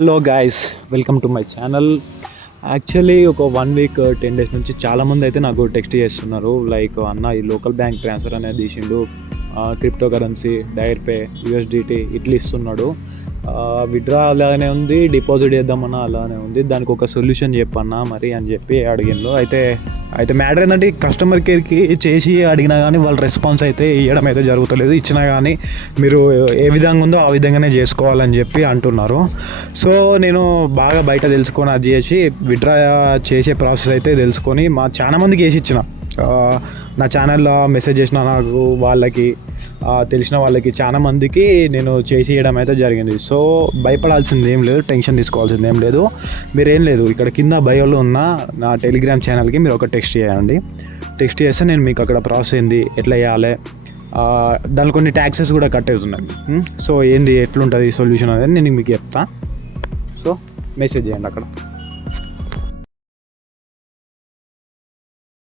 Hello guys, welcome to my channel. Actually ఒక 1 week 10 days నుంచి చాలామంది అయితే నాకు టెక్స్ట్ చేస్తున్నారు. లైక్ అన్న ఈ లోకల్ బ్యాంక్ ట్రాన్స్ఫర్ అనేది తీసిండు, క్రిప్టో కరెన్సీ, డైర్ పే, యూఎస్డిటీ ఇట్లా ఇస్తున్నాడు. విత్డ్రా అలానే ఉంది, డిపాజిట్ చేద్దామన్నా అలానే ఉంది. దానికి ఒక సొల్యూషన్ చెప్పన్నా మరి అని చెప్పి అడిగిండు. అయితే మ్యాటర్ ఏంటంటే కస్టమర్ కేర్కి చేసి అడిగినా కానీ వాళ్ళు రెస్పాన్స్ అయితే ఇవ్వడం అయితే జరుగుతలేదు. ఇచ్చినా కానీ మీరు ఏ విధంగా ఉందో ఆ విధంగానే చేసుకోవాలని చెప్పి అంటున్నారు. సో నేను బాగా బయట తెలుసుకొని అది చేసి విత్డ్రా చేసే ప్రాసెస్ అయితే తెలుసుకొని చాలా మందికి వేసి ఇచ్చిన. నా ఛానల్లో మెసేజ్ చేసిన నాకు వాళ్ళకి తెలిసిన వాళ్ళకి చాలా మందికి నేను చేసి ఇవ్వడం అయితే జరిగింది. సో భయపడాల్సింది ఏం లేదు, టెన్షన్ తీసుకోవాల్సింది ఏం లేదు. మీరేం లేదు, ఇక్కడ కింద బయోలో ఉన్న నా టెలిగ్రామ్ ఛానల్కి మీరు ఒక టెక్స్ట్ చేయండి. టెక్స్ట్ చేస్తే నేను మీకు అక్కడ ప్రాసెస్ ఏంది, ఎట్లా చేయాలి, దానిలో కొన్ని ట్యాక్సెస్ కూడా కట్టేస్తున్నాయి. సో ఏంది ఎట్లుంటుంది సొల్యూషన్ అనేది నేను మీకు చెప్తాను. సో మెసేజ్ చేయండి అక్కడ.